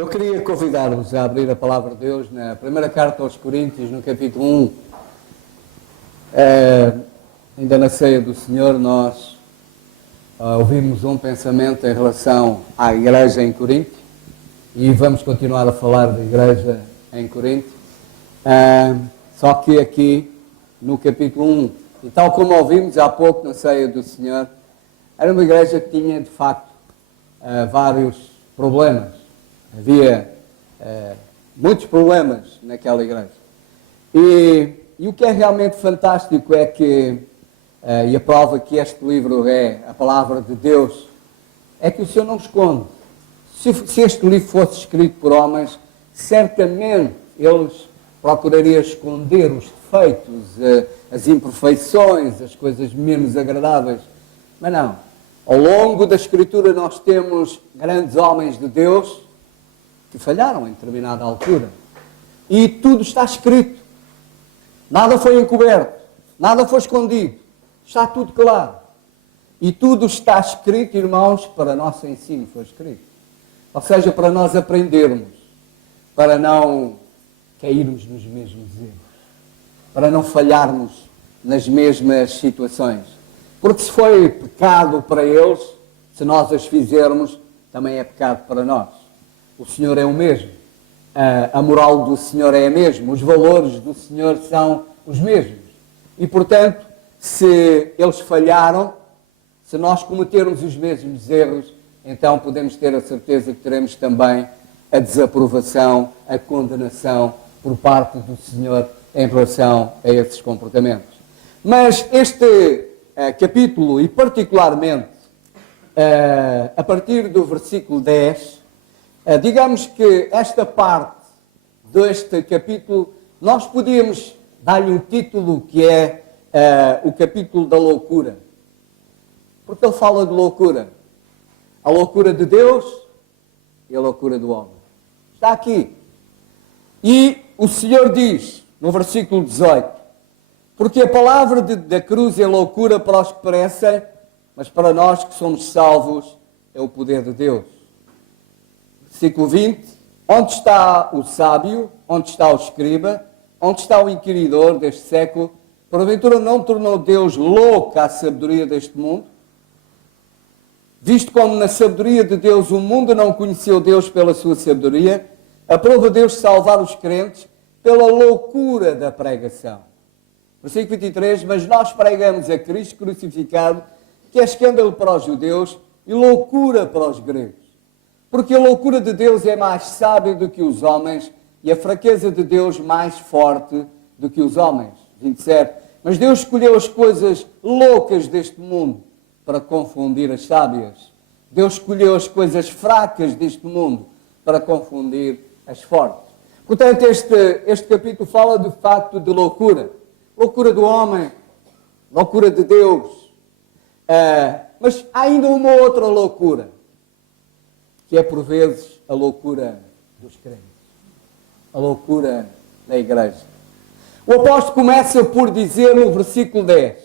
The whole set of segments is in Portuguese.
Eu queria convidar-vos a abrir a Palavra de Deus na primeira carta aos Coríntios, no capítulo 1. Ainda na ceia do Senhor nós ouvimos um pensamento em relação à igreja em Corinto e vamos continuar a falar da igreja em Corinto. Só que aqui no capítulo 1, e tal como ouvimos há pouco na ceia do Senhor, era uma igreja que tinha de facto vários problemas. Havia muitos problemas naquela igreja. E o que é realmente fantástico é que, e a prova que este livro é a palavra de Deus, é que o Senhor não esconde. Se este livro fosse escrito por homens, certamente eles procurariam esconder os defeitos, as imperfeições, as coisas menos agradáveis. Mas não. Ao longo da Escritura nós temos grandes homens de Deus que falharam em determinada altura. E tudo está escrito. Nada foi encoberto. Nada foi escondido. Está tudo claro. E tudo está escrito, irmãos, para nosso ensino foi escrito. Ou seja, para nós aprendermos. Para não cairmos nos mesmos erros. Para não falharmos nas mesmas situações. Porque se foi pecado para eles, se nós as fizermos, também é pecado para nós. O Senhor é o mesmo. A moral do Senhor é a mesma. Os valores do Senhor são os mesmos. E, portanto, se eles falharam, se nós cometermos os mesmos erros, então podemos ter a certeza que teremos também a desaprovação, a condenação por parte do Senhor em relação a esses comportamentos. Mas este capítulo, e particularmente a partir do versículo 10, digamos que esta parte deste capítulo, nós podíamos dar-lhe um título que é o capítulo da loucura. Porque ele fala de loucura. A loucura de Deus e a loucura do homem. Está aqui. E o Senhor diz, no versículo 18, porque a palavra da cruz é loucura para os que perecem, mas para nós que somos salvos é o poder de Deus. Versículo 20, onde está o sábio, onde está o escriba, onde está o inquiridor deste século? Porventura não tornou Deus louca a sabedoria deste mundo? Visto como na sabedoria de Deus o mundo não conheceu Deus pela sua sabedoria, aprova Deus salvar os crentes pela loucura da pregação. Versículo 23, mas nós pregamos a Cristo crucificado, que é escândalo para os judeus e loucura para os gregos. Porque a loucura de Deus é mais sábia do que os homens e a fraqueza de Deus mais forte do que os homens. 27. Mas Deus escolheu as coisas loucas deste mundo para confundir as sábias. Deus escolheu as coisas fracas deste mundo para confundir as fortes. Portanto, este capítulo fala de facto de loucura. Loucura do homem, loucura de Deus. Mas há ainda uma outra loucura, que é por vezes a loucura dos crentes. A loucura da igreja. O apóstolo começa por dizer no versículo 10,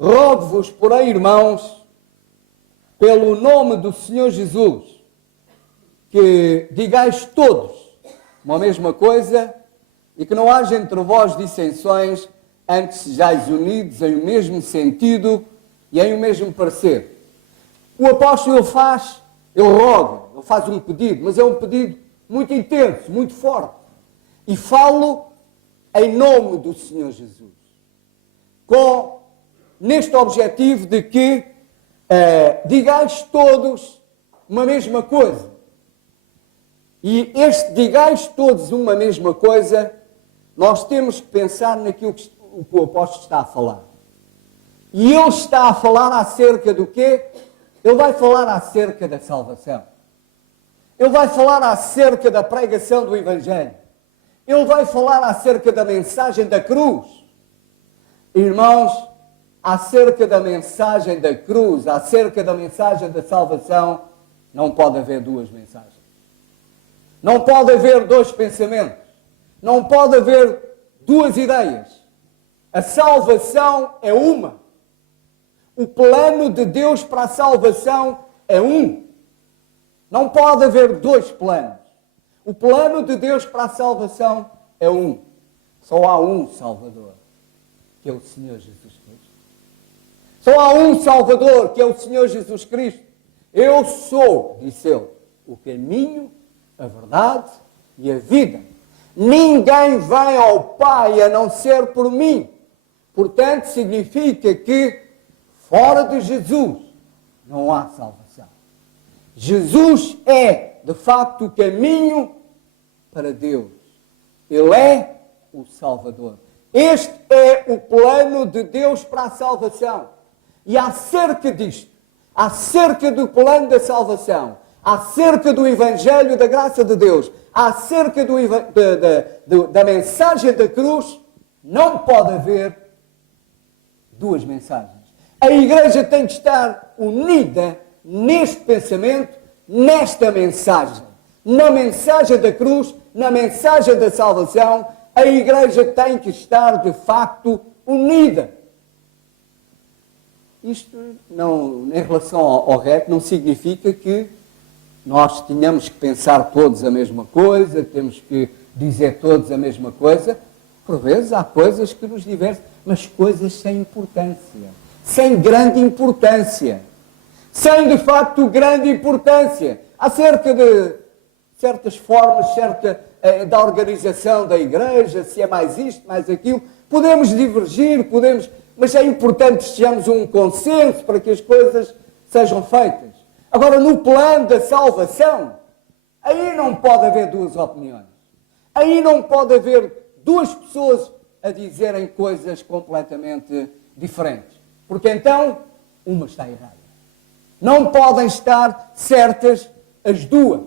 rogo-vos, porém, irmãos, pelo nome do Senhor Jesus, que digais todos uma mesma coisa e que não haja entre vós dissensões, antes sejais unidos em o mesmo sentido e em o mesmo parecer. O apóstolo ele faz um pedido, mas é um pedido muito intenso, muito forte. E falo em nome do Senhor Jesus. Neste objetivo de que digais todos uma mesma coisa. E este digais todos uma mesma coisa, nós temos que pensar naquilo que o apóstolo está a falar. E ele está a falar acerca do quê? Ele vai falar acerca da salvação. Ele vai falar acerca da pregação do Evangelho. Ele vai falar acerca da mensagem da cruz. Irmãos, acerca da mensagem da cruz, acerca da mensagem da salvação, não pode haver duas mensagens. Não pode haver dois pensamentos. Não pode haver duas ideias. A salvação é uma. O plano de Deus para a salvação é um. Não pode haver dois planos. O plano de Deus para a salvação é um. Só há um Salvador, que é o Senhor Jesus Cristo. Só há um Salvador, que é o Senhor Jesus Cristo. Eu sou, disse ele, o caminho, a verdade e a vida. Ninguém vem ao Pai a não ser por mim. Portanto, significa que fora de Jesus não há salvação. Jesus é, de facto, o caminho para Deus. Ele é o Salvador. Este é o plano de Deus para a salvação. E acerca disto, acerca do plano da salvação, acerca do Evangelho da graça de Deus, acerca da mensagem da cruz, não pode haver duas mensagens. A Igreja tem que estar unida neste pensamento, nesta mensagem. Na mensagem da cruz, na mensagem da salvação, a Igreja tem que estar, de facto, unida. Isto, não, em relação ao reto, não significa que nós tenhamos que pensar todos a mesma coisa, temos que dizer todos a mesma coisa. Por vezes há coisas que nos diversam, mas coisas sem importância, sem grande importância, sem de facto grande importância, acerca de certas formas, da organização da Igreja, se é mais isto, mais aquilo. Podemos divergir, mas é importante que sejamos um consenso para que as coisas sejam feitas. Agora, no plano da salvação, aí não pode haver duas opiniões. Aí não pode haver duas pessoas a dizerem coisas completamente diferentes. Porque então, uma está errada. Não podem estar certas as duas.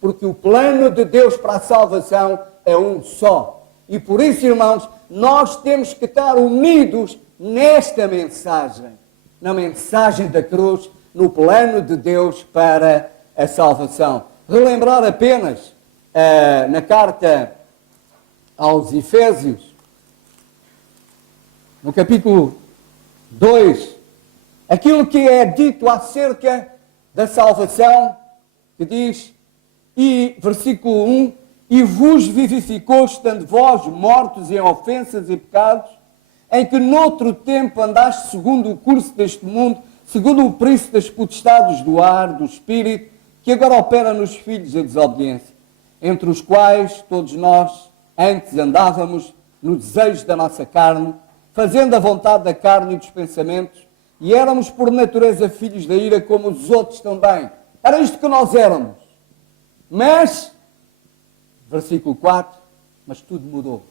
Porque o plano de Deus para a salvação é um só. E por isso, irmãos, nós temos que estar unidos nesta mensagem. Na mensagem da cruz, no plano de Deus para a salvação. Relembrar apenas na carta aos Efésios, no capítulo 2, aquilo que é dito acerca da salvação, que diz, e versículo 1, e vos vivificou, estando vós mortos em ofensas e pecados, em que noutro tempo andaste segundo o curso deste mundo, segundo o príncipe das potestades do ar, do espírito, que agora opera nos filhos da desobediência, entre os quais todos nós antes andávamos no desejo da nossa carne, fazendo a vontade da carne e dos pensamentos, e éramos por natureza filhos da ira como os outros também. Era isto que nós éramos. Mas, versículo 4, mas tudo mudou.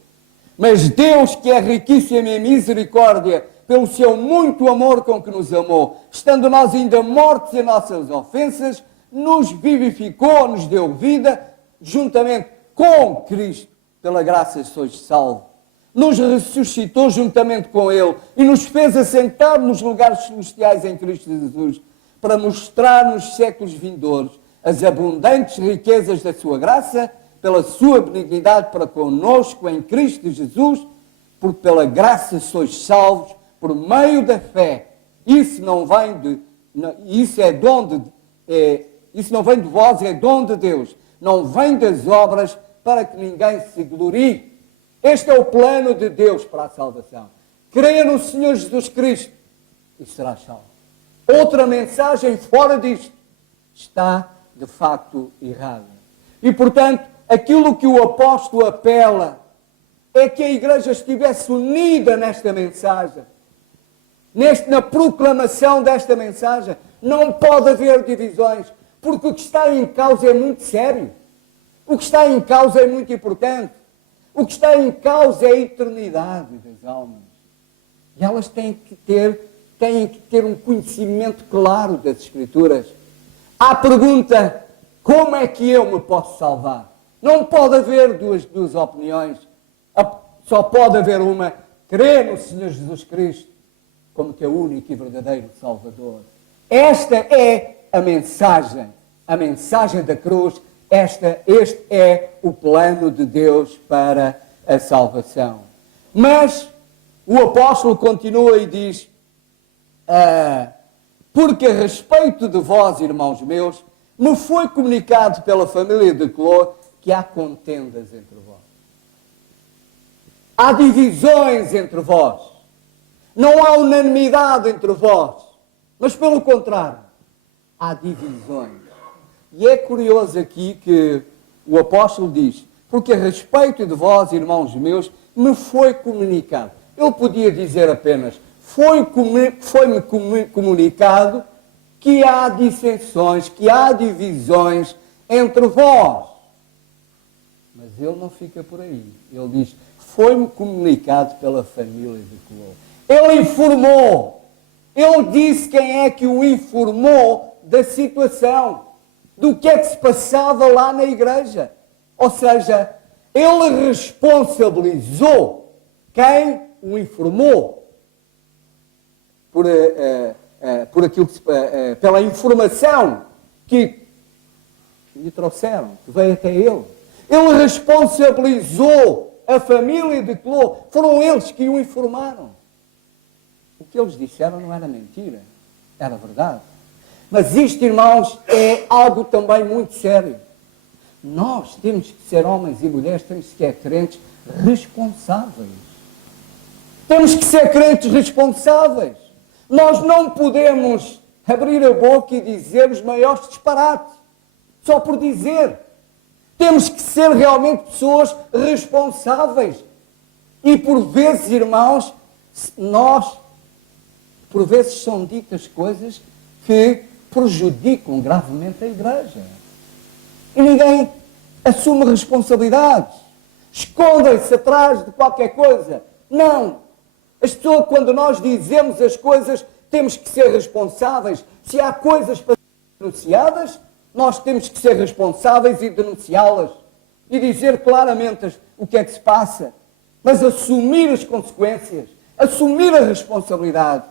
Mas Deus, que é riquíssimo em misericórdia, pelo seu muito amor com que nos amou, estando nós ainda mortos em nossas ofensas, nos vivificou, nos deu vida, juntamente com Cristo, pela graça sois salvos. Nos ressuscitou juntamente com Ele e nos fez assentar nos lugares celestiais em Cristo Jesus, para mostrar nos séculos vindouros as abundantes riquezas da sua graça, pela sua benignidade para conosco em Cristo Jesus, porque pela graça sois salvos, por meio da fé. Isso não vem de, isso não vem de vós, é dom de Deus. Não vem das obras para que ninguém se glorie. Este é o plano de Deus para a salvação. Creia no Senhor Jesus Cristo e serás salvo. Outra mensagem fora disto está, de facto, errada. E, portanto, aquilo que o apóstolo apela é que a igreja estivesse unida nesta mensagem, na proclamação desta mensagem. Não pode haver divisões, porque o que está em causa é muito sério. O que está em causa é muito importante. O que está em causa é a eternidade das almas. E elas têm que ter um conhecimento claro das Escrituras. À pergunta, como é que eu me posso salvar? Não pode haver duas opiniões. Só pode haver uma. Crer no Senhor Jesus Cristo como que é o único e verdadeiro Salvador. Esta é a mensagem da cruz. Este é o plano de Deus para a salvação. Mas o apóstolo continua e diz, porque a respeito de vós, irmãos meus, me foi comunicado pela família de Cló que há contendas entre vós. Há divisões entre vós. Não há unanimidade entre vós. Mas, pelo contrário, há divisões. E é curioso aqui que o apóstolo diz: porque a respeito de vós, irmãos meus, me foi comunicado. Ele podia dizer apenas: foi-me comunicado que há dissensões, que há divisões entre vós. Mas ele não fica por aí. Ele diz: foi-me comunicado pela família de Clô. Ele informou. Ele disse quem é que o informou da situação, do que é que se passava lá na igreja. Ou seja, ele responsabilizou quem o informou por aquilo que pela informação que lhe trouxeram, que veio até ele. Ele responsabilizou a família de Clô. Foram eles que o informaram. O que eles disseram não era mentira, era verdade. Mas isto, irmãos, é algo também muito sério. Nós temos que ser homens e mulheres, temos que ser crentes responsáveis. Temos que ser crentes responsáveis. Nós não podemos abrir a boca e dizer os maiores disparates, só por dizer. Temos que ser realmente pessoas responsáveis. E por vezes, irmãos, por vezes são ditas coisas que prejudicam gravemente a igreja. E ninguém assume responsabilidades. Escondem-se atrás de qualquer coisa. Não. As pessoas, quando nós dizemos as coisas, temos que ser responsáveis. Se há coisas para ser denunciadas, nós temos que ser responsáveis e denunciá-las. E dizer claramente o que é que se passa. Mas assumir as consequências. Assumir a responsabilidade.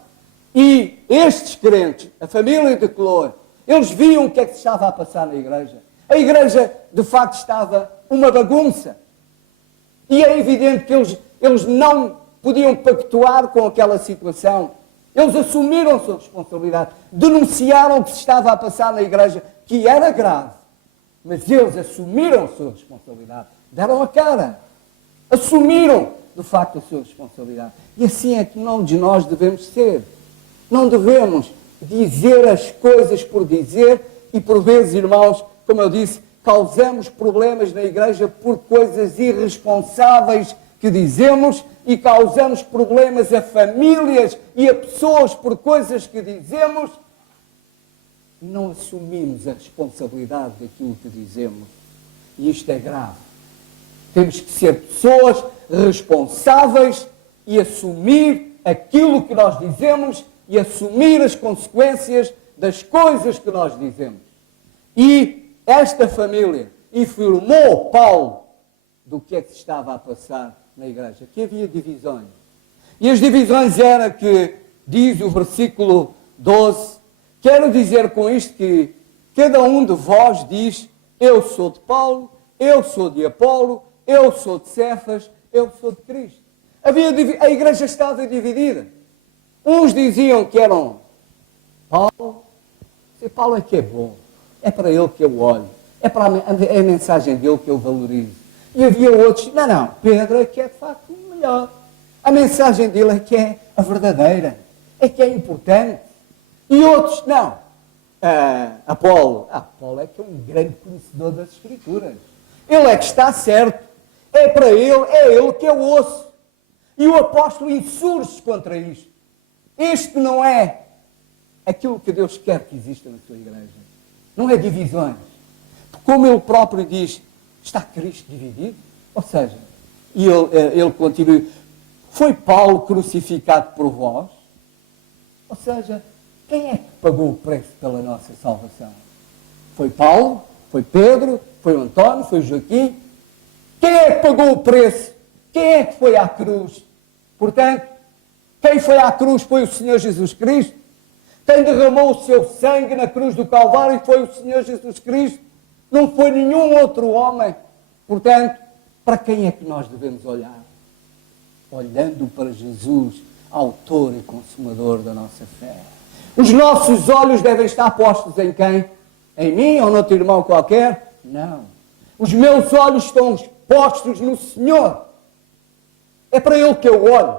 E estes crentes, a família de Clô, eles viam o que é que se estava a passar na igreja. A igreja, de facto, estava uma bagunça. E é evidente que eles não podiam pactuar com aquela situação. Eles assumiram a sua responsabilidade. Denunciaram o que se estava a passar na igreja, que era grave. Mas eles assumiram a sua responsabilidade. Deram a cara. Assumiram, de facto, a sua responsabilidade. E assim é que não de nós devemos ser. Não devemos dizer as coisas por dizer e, por vezes, irmãos, como eu disse, causamos problemas na igreja por coisas irresponsáveis que dizemos e causamos problemas a famílias e a pessoas por coisas que dizemos e não assumimos a responsabilidade daquilo que dizemos. E isto é grave. Temos que ser pessoas responsáveis e assumir aquilo que nós dizemos e assumir as consequências das coisas que nós dizemos. E esta família informou Paulo do que é que se estava a passar na igreja, que havia divisões. E as divisões era que, diz o versículo 12, quero dizer com isto que cada um de vós diz: eu sou de Paulo, eu sou de Apolo, eu sou de Cefas, eu sou de Cristo. A igreja estava dividida. Uns diziam que eram Paulo, e Paulo é que é bom, é para ele que eu olho, é para a mensagem dele que eu valorizo. E havia outros, não, Pedro é que é de facto o melhor. A mensagem dele é que é a verdadeira, é que é importante. E outros, não. Apolo é que é um grande conhecedor das Escrituras. Ele é que está certo. É para ele, é ele que eu ouço. E o apóstolo insurge contra isto. Isto não é aquilo que Deus quer que exista na sua igreja. Não é divisões. Como ele próprio diz, está Cristo dividido? Ou seja, e ele continua, foi Paulo crucificado por vós? Ou seja, quem é que pagou o preço pela nossa salvação? Foi Paulo? Foi Pedro? Foi o António? Foi o Joaquim? Quem é que pagou o preço? Quem é que foi à cruz? Portanto, quem foi à cruz foi o Senhor Jesus Cristo. Quem derramou o seu sangue na cruz do Calvário foi o Senhor Jesus Cristo. Não foi nenhum outro homem. Portanto, para quem é que nós devemos olhar? Olhando para Jesus, autor e consumador da nossa fé. Os nossos olhos devem estar postos em quem? Em mim ou noutro irmão qualquer? Não. Os meus olhos estão postos no Senhor. É para Ele que eu olho.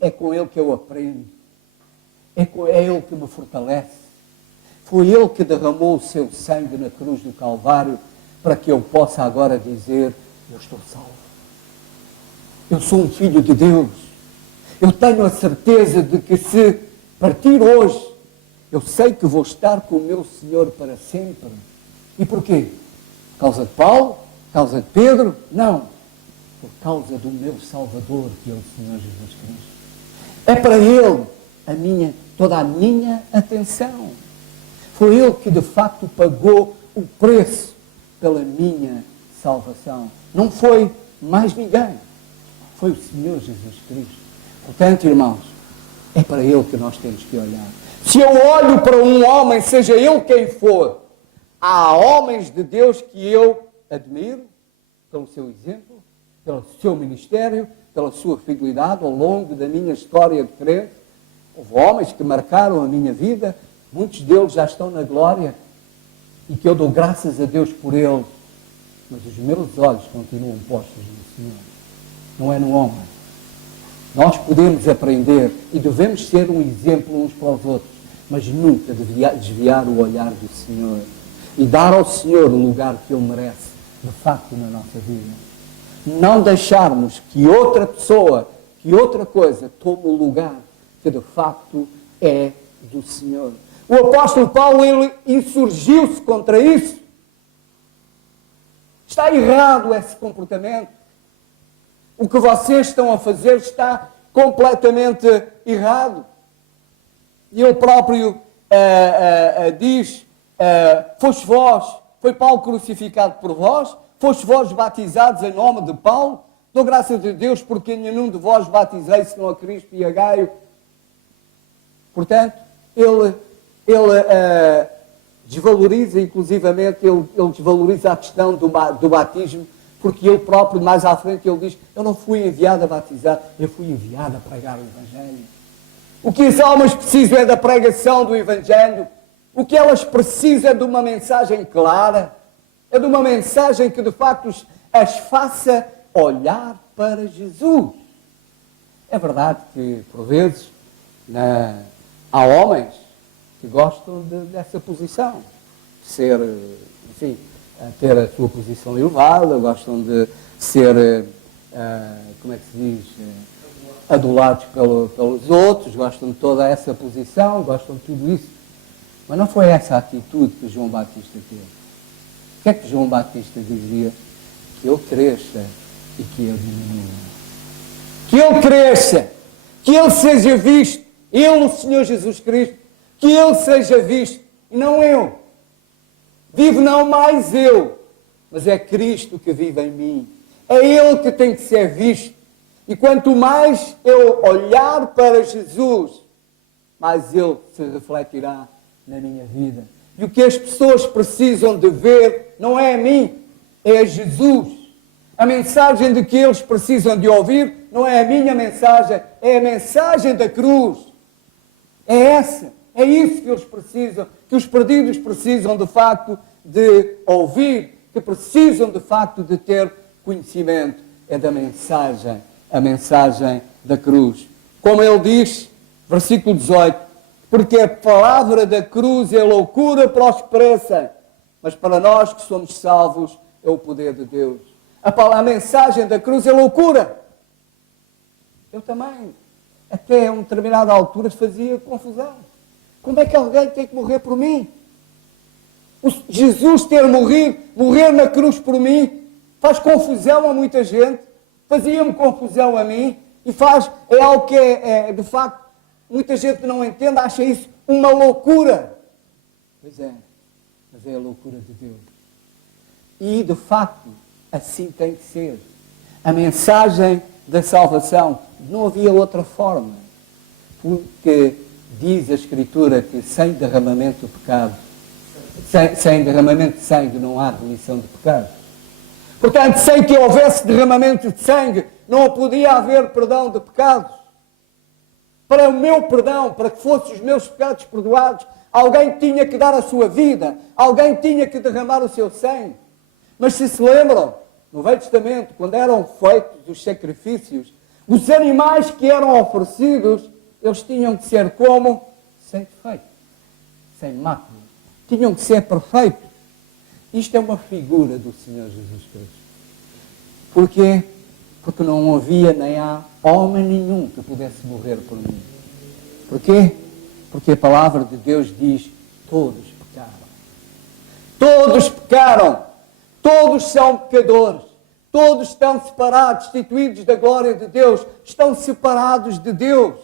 É com Ele que eu aprendo. É Ele que me fortalece. Foi Ele que derramou o seu sangue na cruz do Calvário para que eu possa agora dizer, eu estou salvo. Eu sou um filho de Deus. Eu tenho a certeza de que se partir hoje, eu sei que vou estar com o meu Senhor para sempre. E porquê? Por causa de Paulo? Por causa de Pedro? Não. Por causa do meu Salvador, que é o Senhor Jesus Cristo. É para Ele toda a minha atenção. Foi Ele que de facto pagou o preço pela minha salvação. Não foi mais ninguém. Foi o Senhor Jesus Cristo. Portanto, irmãos, é para Ele que nós temos que olhar. Se eu olho para um homem, seja ele quem for, há homens de Deus que eu admiro pelo seu exemplo, pelo seu ministério, pela sua fidelidade ao longo da minha história de crente. Houve homens que marcaram a minha vida, muitos deles já estão na glória e que eu dou graças a Deus por eles, mas os meus olhos continuam postos no Senhor, não é no homem. Nós podemos aprender e devemos ser um exemplo uns para os outros, mas nunca desviar o olhar do Senhor e dar ao Senhor o lugar que Ele merece, de facto, na nossa vida. Não deixarmos que outra pessoa, que outra coisa tome o lugar que de facto é do Senhor. O apóstolo Paulo, ele insurgiu-se contra isso. Está errado esse comportamento. O que vocês estão a fazer está completamente errado. E ele próprio diz, foi Paulo crucificado por vós, foste vós batizados em nome de Paulo, dou graças a Deus porque nenhum de vós batizei senão a Cristo e a Gaio. Portanto, ele desvaloriza, inclusivamente, ele desvaloriza a questão do batismo, porque ele próprio, mais à frente, ele diz, eu não fui enviado a batizar, eu fui enviado a pregar o Evangelho. O que as almas precisam é da pregação do Evangelho. O que elas precisam é de uma mensagem clara, é de uma mensagem que, de facto, as faça olhar para Jesus. É verdade que, por vezes, há homens que gostam dessa posição, ser, enfim, ter a sua posição elevada, gostam de ser, como é que se diz, adulados pelos outros, gostam de toda essa posição, gostam de tudo isso. Mas não foi essa a atitude que João Batista teve. O que é que João Batista dizia? Que eu cresça e que eu diminua. Que eu cresça, que ele seja visto, ele, o Senhor Jesus Cristo, que ele seja visto, e não eu. Vivo não mais eu, mas é Cristo que vive em mim. É Ele que tem que ser visto. E quanto mais eu olhar para Jesus, mais Ele se refletirá na minha vida. E o que as pessoas precisam de ver não é a mim, é a Jesus. A mensagem de que eles precisam de ouvir não é a minha mensagem, é a mensagem da cruz. É essa, é isso que eles precisam, que os perdidos precisam de facto de ouvir, que precisam de facto de ter conhecimento. É da mensagem, a mensagem da cruz. Como ele diz, versículo 18, porque a palavra da cruz é loucura para os que perecem, mas para nós que somos salvos é o poder de Deus. A mensagem da cruz é loucura. Eu também, até a uma determinada altura, fazia confusão. Como é que alguém tem que morrer por mim? Jesus ter morrer na cruz por mim, faz confusão a muita gente, fazia-me confusão a mim, e é algo que de facto, muita gente não entende, acha isso uma loucura. Pois é, mas é a loucura de Deus. E, de facto, assim tem que ser. A mensagem da salvação, não havia outra forma, porque diz a Escritura que sem derramamento de pecado, sem derramamento de sangue não há remissão de pecado. Portanto, sem que houvesse derramamento de sangue, não podia haver perdão de pecados. Para o meu perdão, para que fossem os meus pecados perdoados, alguém tinha que dar a sua vida, alguém tinha que derramar o seu sangue. Mas se lembram, no Velho Testamento, quando eram feitos os sacrifícios, os animais que eram oferecidos, eles tinham que ser como? Sem defeito, sem mácula. Tinham que ser perfeitos. Isto é uma figura do Senhor Jesus Cristo. Porquê? Porque não havia nem há homem nenhum que pudesse morrer por mim. Porquê? Porque a palavra de Deus diz, todos pecaram. Todos pecaram. Todos são pecadores. Todos estão separados, destituídos da glória de Deus. Estão separados de Deus.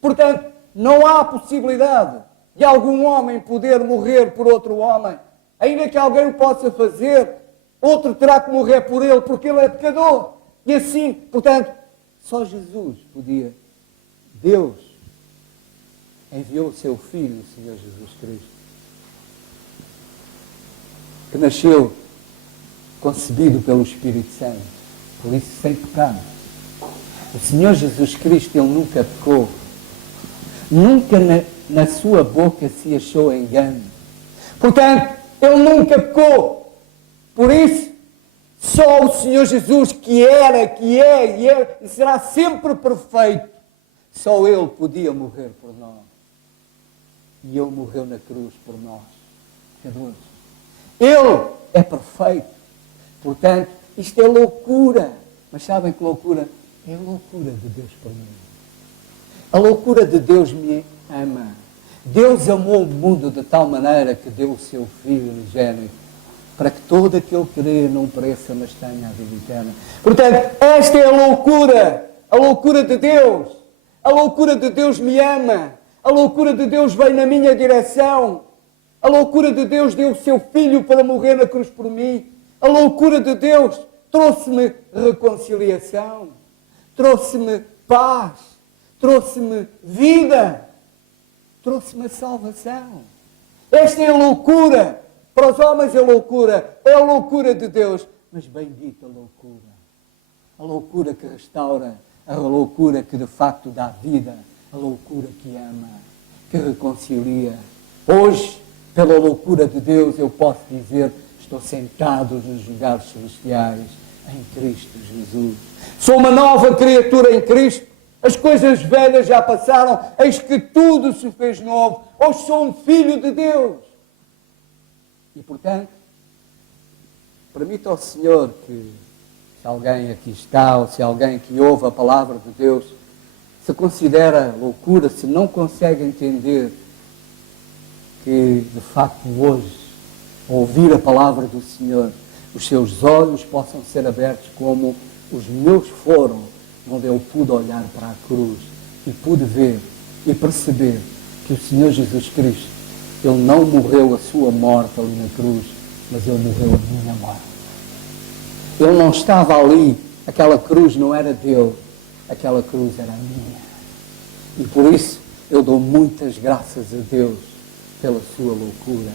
Portanto, não há possibilidade de algum homem poder morrer por outro homem. Ainda que alguém o possa fazer, outro terá que morrer por ele, porque ele é pecador. E assim, portanto, só Jesus podia. Deus enviou o seu Filho, o Senhor Jesus Cristo, que nasceu concebido pelo Espírito Santo, por isso sem pecado. O Senhor Jesus Cristo, Ele nunca pecou. Nunca na sua boca se achou engano. Portanto, Ele nunca pecou. Por isso, só o Senhor Jesus, que era, que é e será sempre perfeito, só Ele podia morrer por nós. E Ele morreu na cruz por nós, pecadores. Ele é perfeito. Portanto, isto é loucura. Mas sabem que loucura? É a loucura de Deus por mim. A loucura de Deus me ama. Deus amou o mundo de tal maneira que deu o seu Filho unigênito, para que todo aquele que crê não pereça, mas tenha a vida eterna. Portanto, esta é a loucura de Deus. A loucura de Deus me ama. A loucura de Deus vem na minha direção. A loucura de Deus deu o seu Filho para morrer na cruz por mim. A loucura de Deus trouxe-me reconciliação, trouxe-me paz, trouxe-me vida, trouxe-me salvação. Esta é a loucura. Para os homens é a loucura de Deus. Mas bendita loucura. A loucura que restaura, a loucura que de facto dá vida, a loucura que ama, que reconcilia. Hoje, pela loucura de Deus, eu posso dizer, estou sentado nos lugares celestiais em Cristo Jesus. Sou uma nova criatura em Cristo. As coisas velhas já passaram, eis que tudo se fez novo. Hoje sou um filho de Deus. E, portanto, permita ao Senhor que, se alguém aqui está, ou se alguém que ouve a palavra de Deus, se considera loucura, se não consegue entender que, de facto, hoje, ao ouvir a palavra do Senhor, os seus olhos possam ser abertos como os meus foram, onde eu pude olhar para a cruz e pude ver e perceber que o Senhor Jesus Cristo, Ele não morreu a sua morte ali na cruz, mas Ele morreu a minha morte. Ele não estava ali, aquela cruz não era dele, aquela cruz era minha. E por isso eu dou muitas graças a Deus pela sua loucura,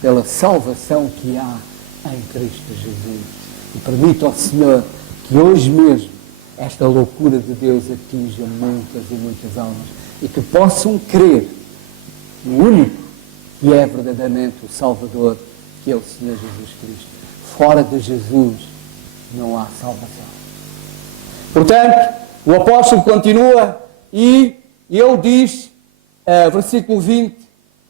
pela salvação que há em Cristo Jesus. E permito ao Senhor que hoje mesmo esta loucura de Deus atinja muitas e muitas almas e que possam crer no único que é verdadeiramente o Salvador, que é o Senhor Jesus Cristo. Fora de Jesus não há salvação. Portanto, o apóstolo continua e ele diz, versículo 20,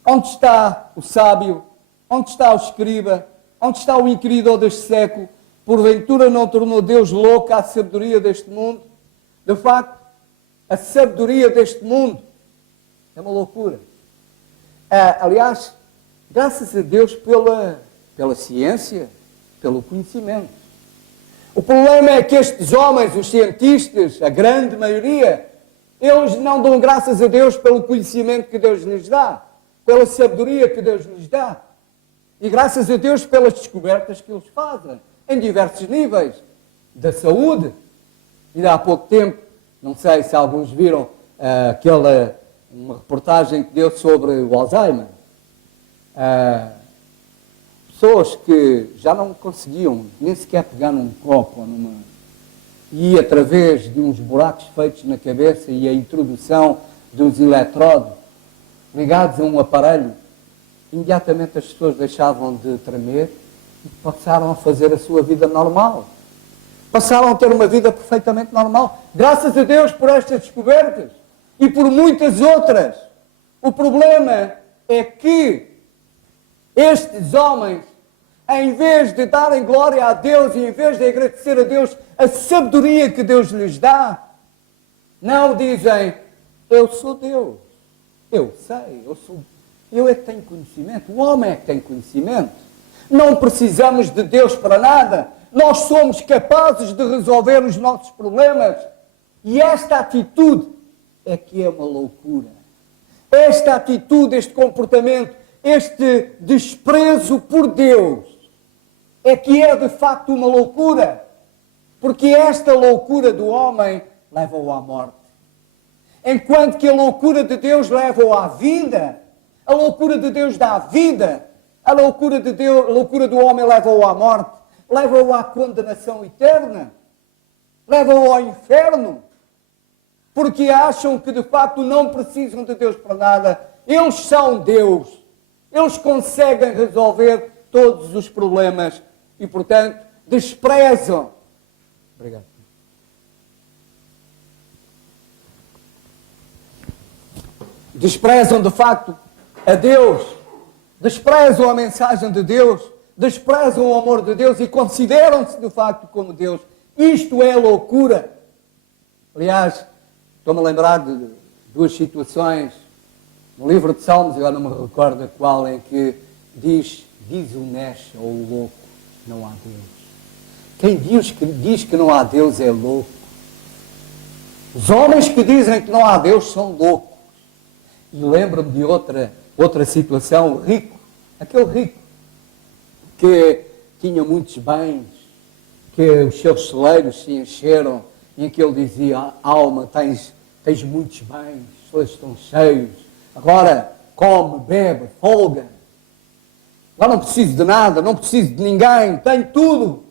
onde está o sábio? Onde está o escriba? Onde está o inquiridor deste século? Porventura não tornou Deus louca a sabedoria deste mundo? De facto, a sabedoria deste mundo é uma loucura. Aliás, graças a Deus pela ciência, pelo conhecimento. O problema é que estes homens, os cientistas, a grande maioria, eles não dão graças a Deus pelo conhecimento que Deus lhes dá, pela sabedoria que Deus lhes dá. E graças a Deus pelas descobertas que eles fazem, em diversos níveis, da saúde. E há pouco tempo, não sei se alguns viram uma reportagem que deu sobre o Alzheimer. Pessoas que já não conseguiam nem sequer pegar num copo ou e através de uns buracos feitos na cabeça e a introdução de uns eletrodos ligados a um aparelho, imediatamente as pessoas deixavam de tremer e passaram a fazer a sua vida normal. Passaram a ter uma vida perfeitamente normal. Graças a Deus por estas descobertas e por muitas outras. O problema é que estes homens, em vez de darem glória a Deus e em vez de agradecer a Deus a sabedoria que Deus lhes dá, não dizem, eu sou Deus, eu sei, eu é que tenho conhecimento, o homem é que tem conhecimento. Não precisamos de Deus para nada, nós somos capazes de resolver os nossos problemas. E esta atitude é que é uma loucura. Esta atitude, este comportamento, este desprezo por Deus, é que é de facto uma loucura. Porque esta loucura do homem leva-o à morte. Enquanto que a loucura de Deus leva-o à vida, a loucura de Deus dá vida, a loucura do homem leva-o à morte, leva-o à condenação eterna, leva-o ao inferno, porque acham que de facto não precisam de Deus para nada. Eles são Deus, eles conseguem resolver todos os problemas e, portanto, desprezam. Obrigado. Desprezam de facto a Deus, desprezam a mensagem de Deus, desprezam o amor de Deus e consideram-se de facto como Deus. Isto é loucura. Aliás, estou-me a lembrar de duas situações no livro de Salmos, agora não me recordo qual, em que diz o Nesh, ou o louco, não há Deus. Quem diz que não há Deus é louco. Os homens que dizem que não há Deus são loucos. E lembro-me de outra situação, aquele rico que tinha muitos bens, que os seus celeiros se encheram, em que ele dizia, alma, tens muitos bens, os celeiros estão cheios, agora come, bebe, folga, agora não preciso de nada, não preciso de ninguém, tenho tudo.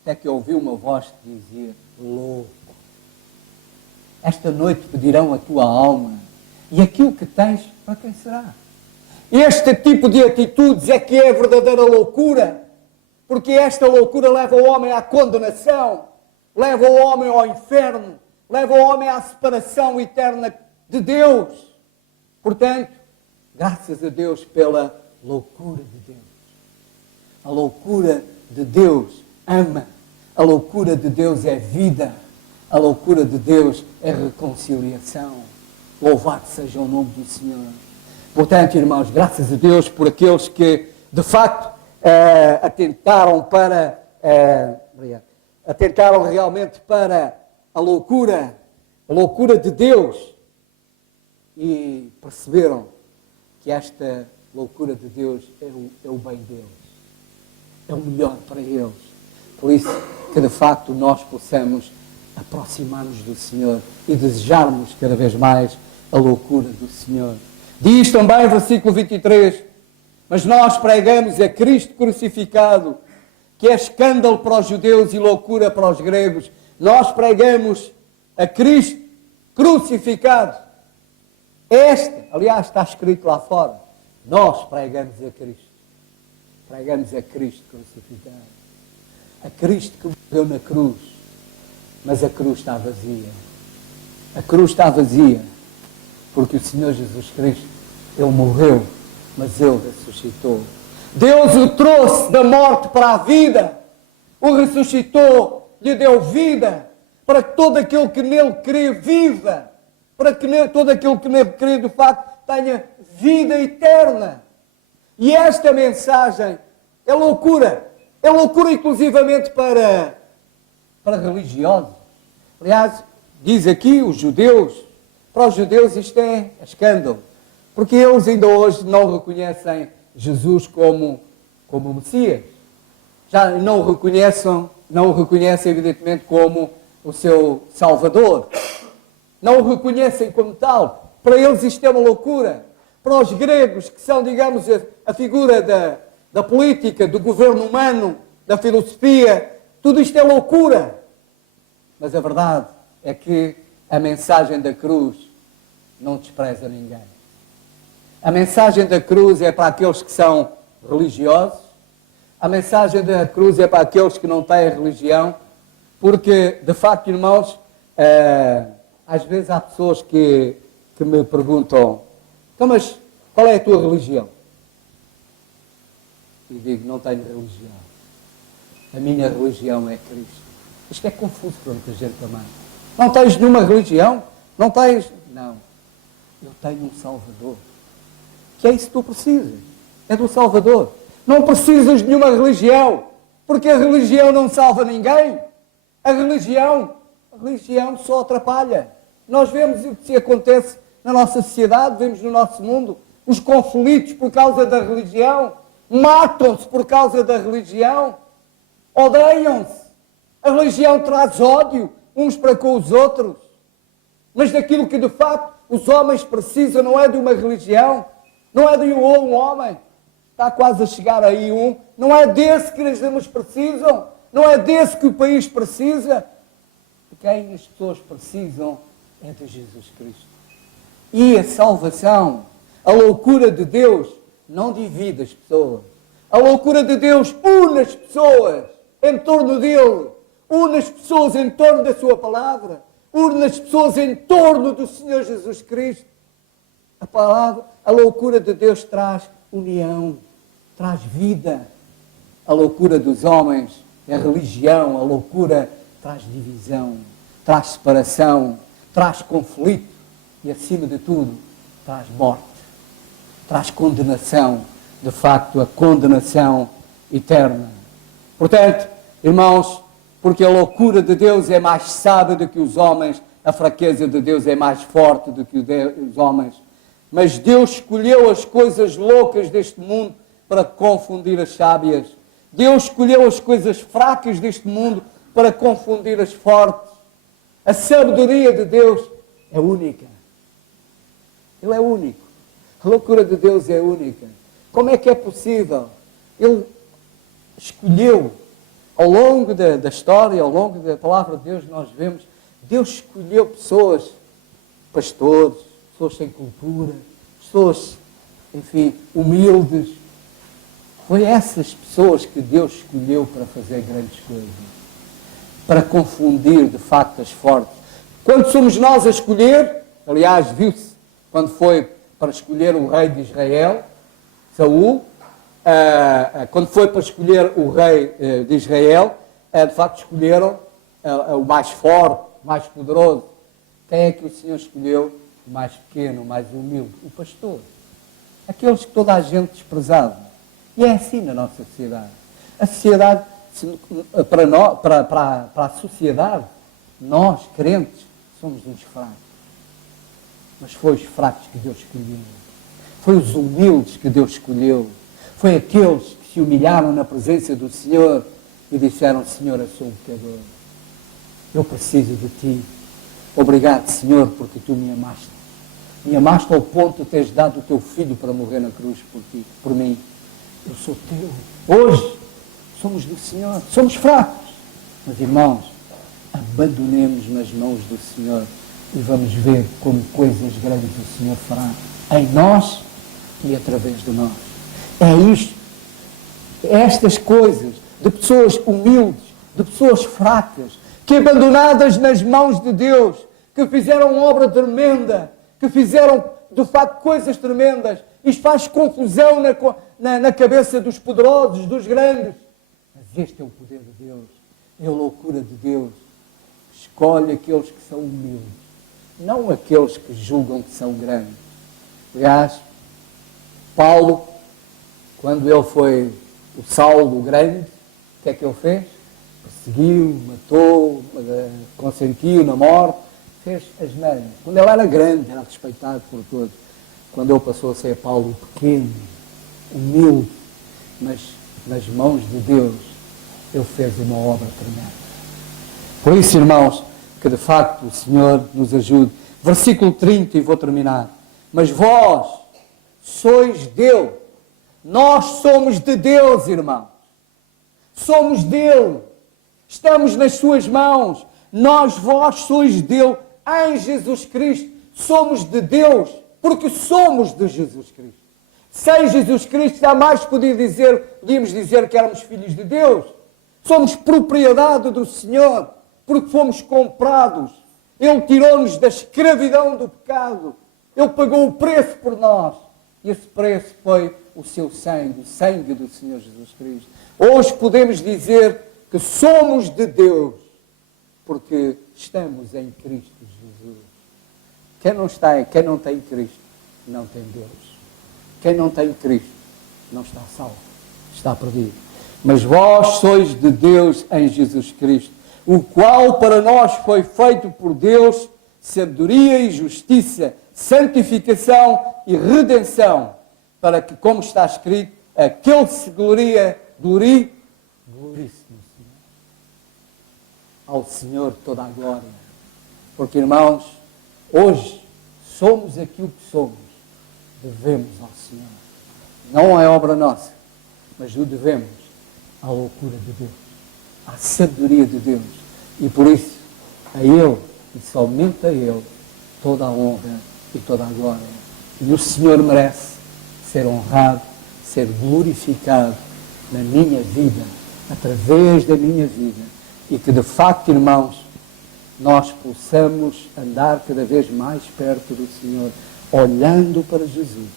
Até que ouvi uma voz que dizia, louco, esta noite pedirão a tua alma, e aquilo que tens, para quem será? Este tipo de atitudes é que é a verdadeira loucura, porque esta loucura leva o homem à condenação, leva o homem ao inferno, leva o homem à separação eterna de Deus. Portanto, graças a Deus pela loucura de Deus. A loucura de Deus ama, a loucura de Deus é vida, a loucura de Deus é reconciliação. Louvado seja o nome do Senhor. Portanto, irmãos, graças a Deus por aqueles que, de facto, atentaram realmente para a loucura de Deus e perceberam que esta loucura de Deus é o bem deles, é o melhor para eles. Por isso que, de facto, nós possamos aproximar-nos do Senhor e desejarmos cada vez mais a loucura do Senhor. Diz também, versículo 23, mas nós pregamos a Cristo crucificado, que é escândalo para os judeus e loucura para os gregos. Nós pregamos a Cristo crucificado. Aliás, está escrito lá fora, nós pregamos a Cristo. Pregamos a Cristo crucificado. A Cristo que morreu na cruz. Mas a cruz está vazia. A cruz está vazia. Porque o Senhor Jesus Cristo, Ele morreu, mas Ele ressuscitou. Deus o trouxe da morte para a vida. O ressuscitou, lhe deu vida. Para que todo aquele que nele crê viva. Para que todo aquele que nele crê, de facto, tenha vida eterna. E esta mensagem é loucura. É loucura inclusivamente para religiosos. Aliás, diz aqui os judeus, para os judeus isto é escândalo, porque eles ainda hoje não reconhecem Jesus como Messias. Já não o reconhecem evidentemente como o seu Salvador. Não o reconhecem como tal. Para eles isto é uma loucura. Para os gregos, que são, digamos, a figura da política, do governo humano, da filosofia, tudo isto é loucura. Mas a verdade é que a mensagem da cruz não despreza ninguém. A mensagem da cruz é para aqueles que são religiosos, A mensagem da cruz é para aqueles que não têm religião, porque, de facto, irmãos, às vezes há pessoas que me perguntam, então, mas qual é a tua religião? E digo, não tenho religião. A minha religião é Cristo. Isto é confuso para muita gente também. Não tens nenhuma religião? Não tens? Não. Eu tenho um Salvador. Que é isso que tu precisas. É do Salvador. Não precisas de nenhuma religião. Porque a religião não salva ninguém. A religião só atrapalha. Nós vemos o que acontece na nossa sociedade, vemos no nosso mundo. Os conflitos por causa da religião. Matam-se por causa da religião. Odeiam-se. A religião traz ódio uns para com os outros. Mas daquilo que de facto os homens precisam não é de uma religião, não é de um homem. Está quase a chegar aí não é desse que eles precisam, não é desse que o país precisa. De quem as pessoas precisam é de Jesus Cristo. E a salvação, a loucura de Deus, não divide as pessoas. A loucura de Deus une as pessoas em torno dele, une as pessoas em torno da sua palavra, une as pessoas em torno do Senhor Jesus Cristo. A palavra, a loucura de Deus traz união, traz vida. A loucura dos homens, a religião, a loucura traz divisão, traz separação, traz conflito e, acima de tudo, traz morte, traz condenação, de facto, a condenação eterna. Portanto, irmãos, porque a loucura de Deus é mais sábia do que os homens, a fraqueza de Deus é mais forte do que os homens. Mas Deus escolheu as coisas loucas deste mundo para confundir as sábias. Deus escolheu as coisas fracas deste mundo para confundir as fortes. A sabedoria de Deus é única. Ele é único. A loucura de Deus é única. Como é que é possível? Ele escolheu, ao longo da história, ao longo da palavra de Deus, nós vemos, Deus escolheu pessoas, pastores, pessoas sem cultura, pessoas, enfim, humildes. Foi essas pessoas que Deus escolheu para fazer grandes coisas, para confundir, de facto, as fortes. Quando somos nós a escolher, aliás, viu-se, quando foi para escolher o rei de Israel, Saul, quando foi para escolher o rei de Israel, de facto escolheram o mais forte, o mais poderoso. Quem é que o Senhor escolheu? O mais pequeno, o mais humilde? O pastor. Aqueles que toda a gente desprezava. E é assim na nossa sociedade. A sociedade, para a sociedade, nós, crentes, somos uns fracos. Mas foi os fracos que Deus escolheu. Foi os humildes que Deus escolheu. Foi aqueles que se humilharam na presença do Senhor e disseram, Senhor, eu sou um pecador. Eu preciso de Ti. Obrigado, Senhor, porque Tu me amaste. Me amaste ao ponto de teres dado o Teu Filho para morrer na cruz por mim. Eu sou Teu. Hoje somos do Senhor. Somos fracos. Mas, irmãos, abandonemos nas mãos do Senhor e vamos ver como coisas grandes o Senhor fará em nós e através de nós. É isto. Estas coisas de pessoas humildes, de pessoas fracas, que abandonadas nas mãos de Deus, que fizeram obra tremenda, que fizeram, de facto, coisas tremendas. Isto faz confusão na cabeça dos poderosos, dos grandes. Mas este é o poder de Deus. É a loucura de Deus. Escolhe aqueles que são humildes, não aqueles que julgam que são grandes. Aliás, Paulo, quando ele foi o Saulo o grande, o que é que ele fez? Perseguiu, matou, consentiu na morte, fez as neiras. Quando ele era grande, era respeitado por todos. Quando ele passou a ser Paulo pequeno, humilde, mas nas mãos de Deus, ele fez uma obra tremenda. Por isso, irmãos, que de facto o Senhor nos ajude. Versículo 30, e vou terminar. Mas vós sois dele. Nós somos de Deus, irmãos. Somos dele. Estamos nas suas mãos. Vós sois dele em Jesus Cristo. Somos de Deus, porque somos de Jesus Cristo. Sem Jesus Cristo jamais podíamos dizer que éramos filhos de Deus. Somos propriedade do Senhor, porque fomos comprados. Ele tirou-nos da escravidão do pecado. Ele pagou o preço por nós. E esse preço foi o seu sangue, o sangue do Senhor Jesus Cristo. Hoje podemos dizer que somos de Deus, porque estamos em Cristo Jesus. Quem não tem Cristo, não tem Deus. Quem não tem Cristo, não está salvo, está perdido. Mas vós sois de Deus em Jesus Cristo, o qual para nós foi feito por Deus sabedoria e justiça, santificação e redenção, para que, como está escrito, aquele que se glorie no Senhor. Ao Senhor toda a glória. Porque, irmãos, hoje somos aquilo que somos, devemos ao Senhor. Não é obra nossa, mas o devemos à loucura de Deus, à sabedoria de Deus. E por isso, a Ele, e somente a Ele, toda a honra e toda a glória. E o Senhor merece ser honrado, ser glorificado na minha vida, através da minha vida. E que, de facto, irmãos, nós possamos andar cada vez mais perto do Senhor, olhando para Jesus.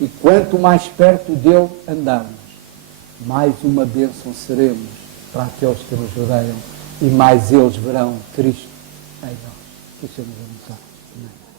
E quanto mais perto dele andarmos, mais uma bênção seremos para aqueles que nos rodeiam e mais eles verão Cristo em nós. Que o Senhor nos abençoe. Amém.